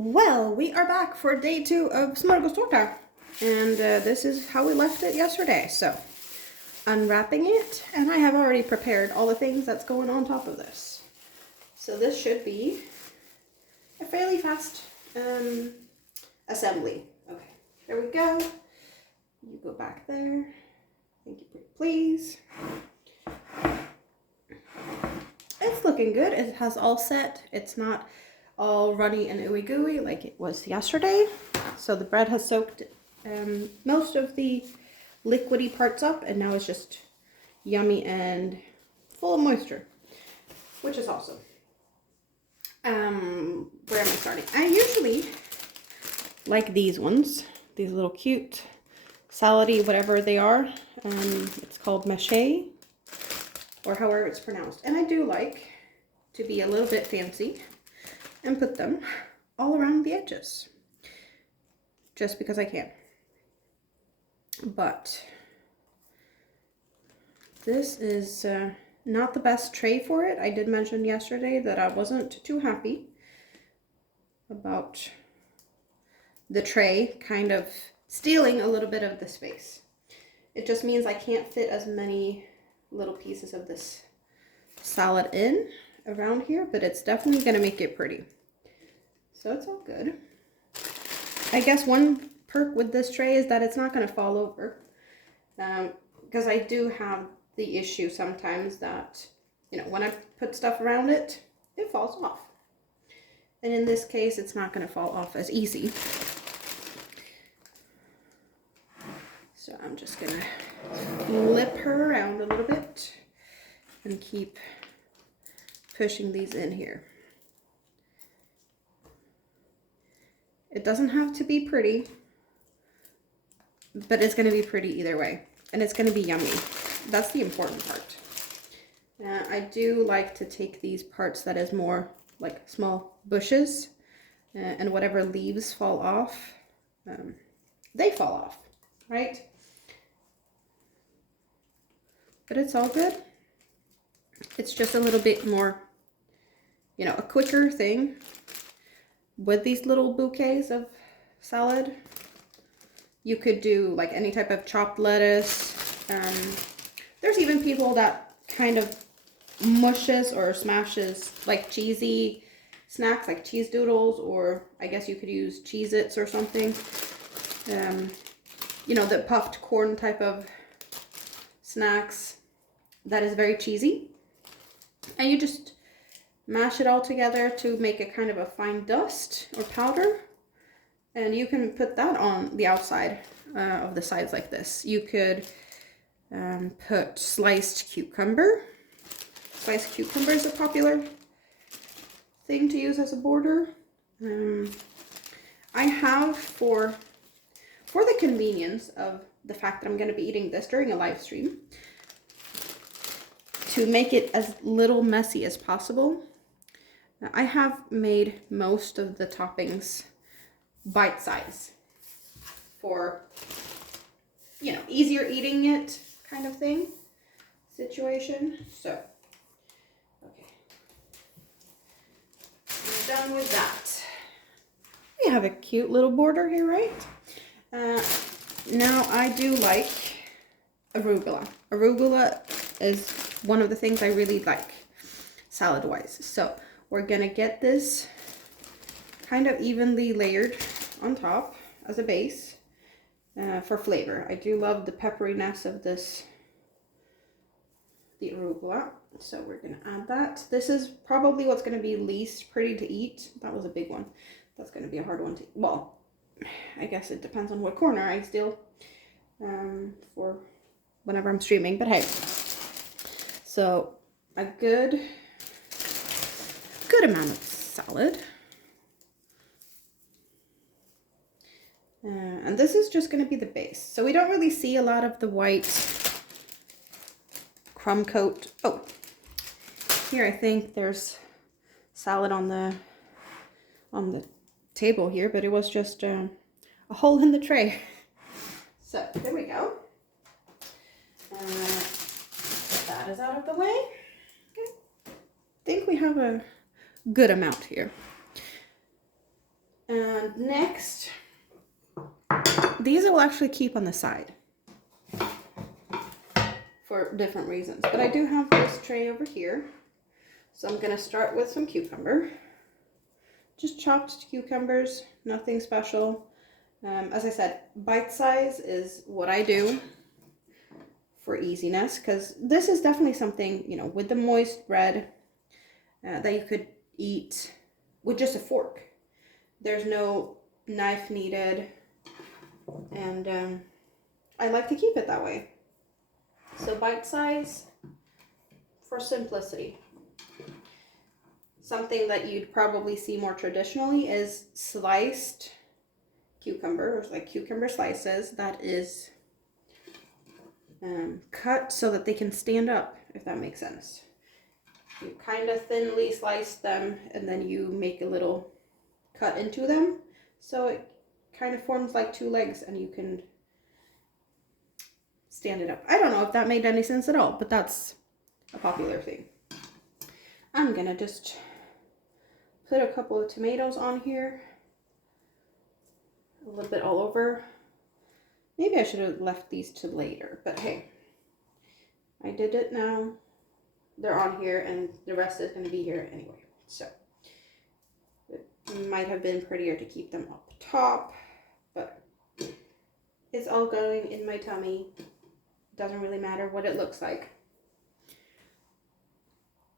Well, we are back for day 2 of Smörgåstårta, and this is how we left it yesterday. So, unwrapping it, and I have already prepared all the things that's going on top of this. So this should be a fairly fast assembly. Okay, there we go. You go back there. Thank you, pretty please. It's looking good. It has all set. It's not all runny and ooey gooey like it was yesterday. So the bread has soaked most of the liquidy parts up, and now it's just yummy and full of moisture, which is awesome. Where am I starting? I usually like these ones, these little cute salady whatever they are. It's called mache, or however it's pronounced. And I do like to be a little bit fancy and put them all around the edges, just because I can. But this is not the best tray for it. I did mention yesterday that I wasn't too happy about the tray kind of stealing a little bit of the space. It just means I can't fit as many little pieces of this salad in around here, but it's definitely going to make it pretty. So it's all good. I guess one perk with this tray is that it's not going to fall over, because I do have the issue sometimes that, you know, when I put stuff around it, it falls off. And in this case, it's not going to fall off as easy. So I'm just going to flip her around a little bit and keep pushing these in here. It doesn't have to be pretty, but it's going to be pretty either way. And it's going to be yummy. That's the important part. I do like to take these parts that is more like small bushes, and whatever leaves fall off, they fall off, right? But it's all good. It's just a little bit more, you know, a quicker thing with these little bouquets of salad. You could do like any type of chopped lettuce. There's even people that kind of mushes or smashes like cheesy snacks, like cheese doodles, or I guess you could use Cheez-Its or something. You know, the puffed corn type of snacks that is very cheesy. And you just mash it all together to make a kind of a fine dust or powder. And you can put that on the outside of the sides like this. You could put sliced cucumber. Sliced cucumber is a popular thing to use as a border. I have, for the convenience of the fact that I'm going to be eating this during a live stream, to make it as little messy as possible, I have made most of the toppings bite size for, you know, easier eating it kind of thing situation. So, okay, I'm done with that. We have a cute little border here, right? Now I do like arugula. Arugula is one of the things I really like salad wise. So we're gonna get this kind of evenly layered on top as a base for flavor. I do love the pepperiness of this, the arugula. So we're gonna add that. This is probably what's gonna be least pretty to eat. That was a big one. That's gonna be a hard one to eat. Well, I guess it depends on what corner I steal for whenever I'm streaming, but hey. So a good amount of salad. And this is just going to be the base. So we don't really see a lot of the white crumb coat. Oh, here I think there's salad on the table here, but it was just a hole in the tray. So there we go. That is out of the way. Okay. I think we have a good amount here. And next, these I will actually keep on the side for different reasons. But I do have this tray over here. So I'm going to start with some cucumber. Just chopped cucumbers, nothing special. As I said, bite size is what I do for easiness, because this is definitely something, you know, with the moist bread that you could eat with just a fork. There's no knife needed, and I like to keep it that way. So bite size for simplicity. Something that you'd probably see more traditionally is sliced cucumber, or like cucumber slices that is cut so that they can stand up, if that makes sense. You kind of thinly slice them and then you make a little cut into them so it kind of forms like two legs and you can stand it up. I don't know if that made any sense at all, but that's a popular thing. I'm gonna just put a couple of tomatoes on here, a little bit all over. Maybe I should have left these to later, but hey, I did it now. They're on here and the rest is going to be here anyway. So it might have been prettier to keep them up top, but it's all going in my tummy. Doesn't really matter what it looks like.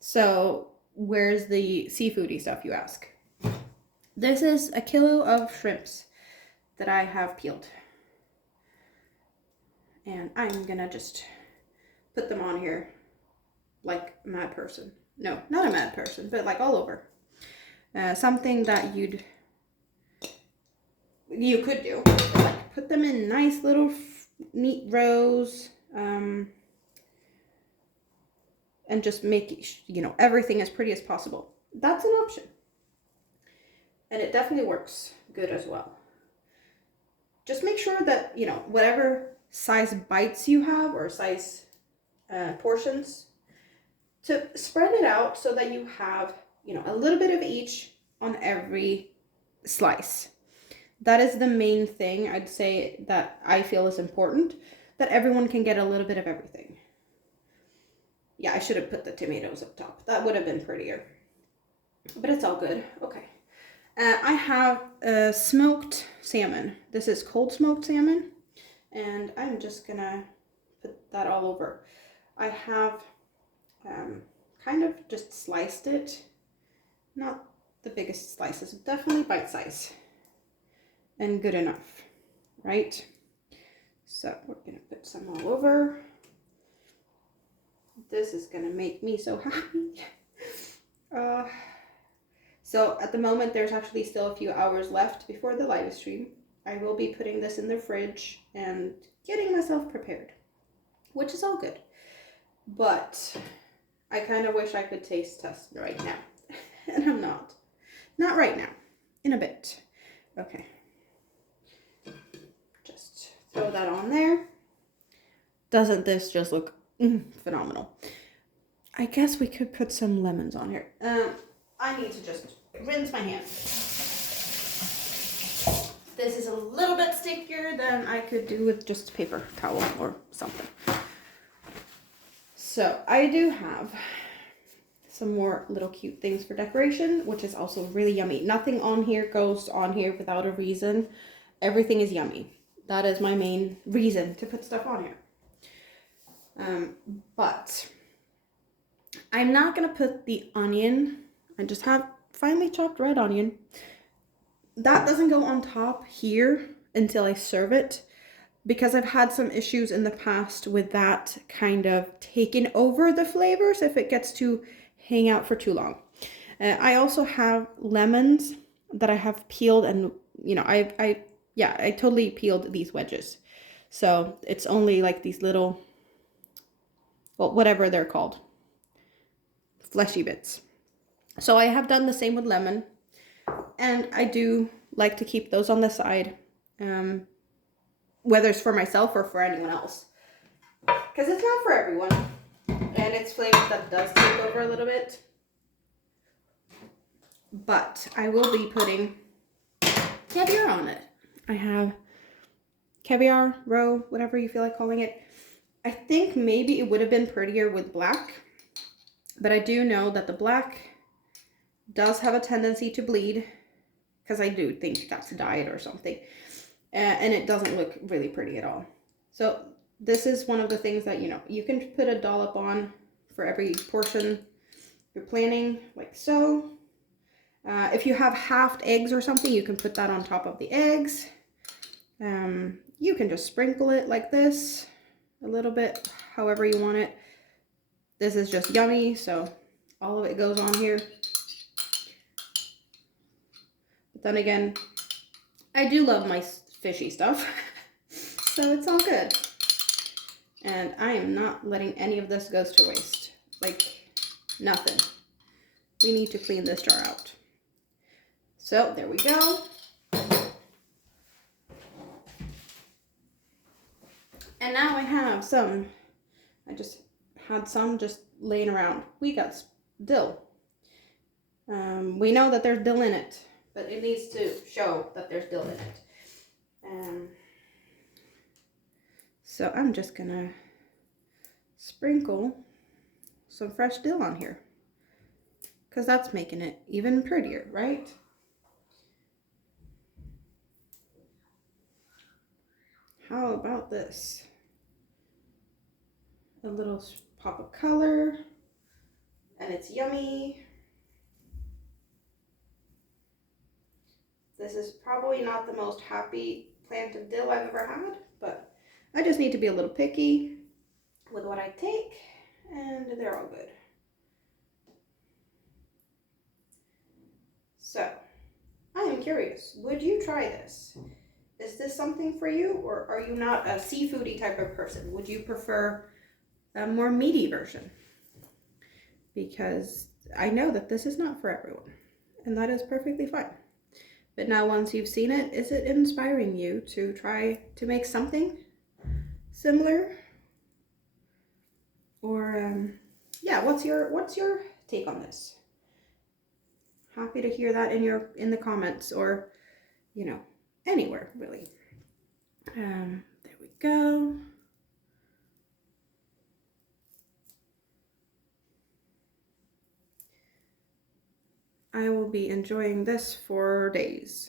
So where's the seafoody stuff, you ask? This is a kilo of shrimps that I have peeled. And I'm gonna just put them on here like a mad person. No, not a mad person, but like all over. Something that you could do. Like put them in nice little neat rows. And just make, you know, everything as pretty as possible. That's an option. And it definitely works good as well. Just make sure that, you know, whatever size bites you have or size portions, to spread it out so that you have, you know, a little bit of each on every slice. That is the main thing I'd say that I feel is important, that everyone can get a little bit of everything. Yeah, I should have put the tomatoes up top. That would have been prettier. But it's all good. Okay. I have smoked salmon. This is cold smoked salmon. And I'm just gonna put that all over. I have kind of just sliced it. Not the biggest slices, definitely bite size. And good enough, right? So we're gonna put some all over. This is gonna make me so happy. So at the moment, there's actually still a few hours left before the live stream. I will be putting this in the fridge and getting myself prepared, which is all good. But I kind of wish I could taste test right now. And I'm not. Not right now. In a bit. Okay. Just throw that on there. Doesn't this just look phenomenal? I guess we could put some lemons on here. I need to just rinse my hands. This is a little bit stickier than I could do with just a paper towel or something. So I do have some more little cute things for decoration, which is also really yummy. Nothing on here goes on here without a reason. Everything is yummy. That is my main reason to put stuff on here. But I'm not going to put the onion. I just have finely chopped red onion. That doesn't go on top here until I serve it, because I've had some issues in the past with that kind of taking over the flavors if it gets to hang out for too long. I also have lemons that I have peeled, and you know, I totally peeled these wedges. So it's only like these little, well, whatever they're called, fleshy bits. So I have done the same with lemon, and I do like to keep those on the side, whether it's for myself or for anyone else, because it's not for everyone, and it's flavor that does take over a little bit. But I will be putting caviar on it. I have caviar, roe, whatever you feel like calling it. I think maybe it would have been prettier with black, but I do know that the black does have a tendency to bleed, because I do think that's dyed or something, and it doesn't look really pretty at all. So this is one of the things that, you know, you can put a dollop on for every portion you're planning, like so. If you have halved eggs or something, you can put that on top of the eggs. You can just sprinkle it like this, a little bit, however you want it. This is just yummy, so all of it goes on here. But then again, I do love my fishy stuff, so it's all good. And I am not letting any of this go to waste, like nothing. We need to clean this jar out. So there we go. And now I have some, I just had some just laying around. We got dill. We know that there's dill in it, but it needs to show that there's dill in it. So I'm just gonna sprinkle some fresh dill on here, because that's making it even prettier, right? How about this? A little pop of color, and it's yummy. This is probably not the most happy plant of dill I've ever had, but I just need to be a little picky with what I take, and they're all good. So, I am curious, would you try this? Is this something for you, or are you not a seafoody type of person? Would you prefer a more meaty version? Because I know that this is not for everyone, and that is perfectly fine. But now once you've seen it, is it inspiring you to try to make something similar? Or yeah, what's your take on this? Happy to hear that in the comments, or you know, anywhere really. There we go. I will be enjoying this for days.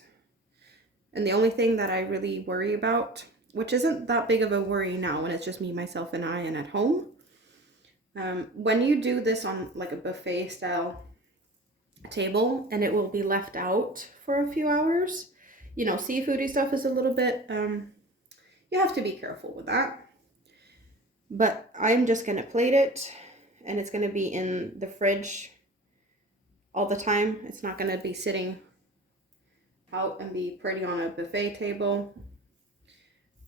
And the only thing that I really worry about, which isn't that big of a worry now when it's just me, myself, and I, and at home, when you do this on like a buffet style table and it will be left out for a few hours, you know, seafoody stuff is a little bit, you have to be careful with that. But I'm just gonna plate it, and it's gonna be in the fridge all the time. It's not gonna be sitting out and be pretty on a buffet table.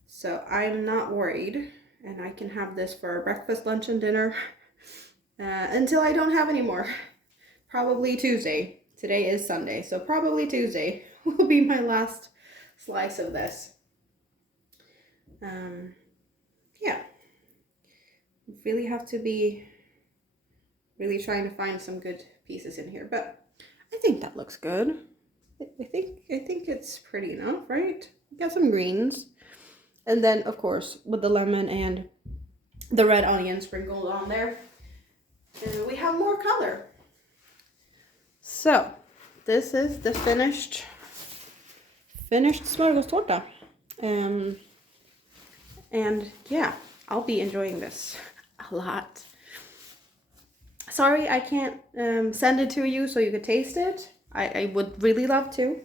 So I'm not worried, and I can have this for breakfast, lunch, and dinner until I don't have any more. Probably Tuesday. Today is Sunday, so probably Tuesday will be my last slice of this. Yeah, really have to be really trying to find some good pieces in here, but I think that looks good. I think it's pretty enough, right? Got some greens, and then of course with the lemon and the red onion sprinkled on there, we have more color. So this is the finished smörgåstårta, and yeah, I'll be enjoying this a lot. Sorry I can't send it to you so you could taste it. I would really love to,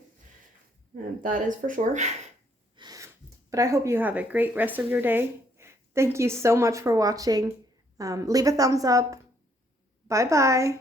that is for sure. But I hope you have a great rest of your day. Thank you so much for watching. Leave a thumbs up. Bye bye.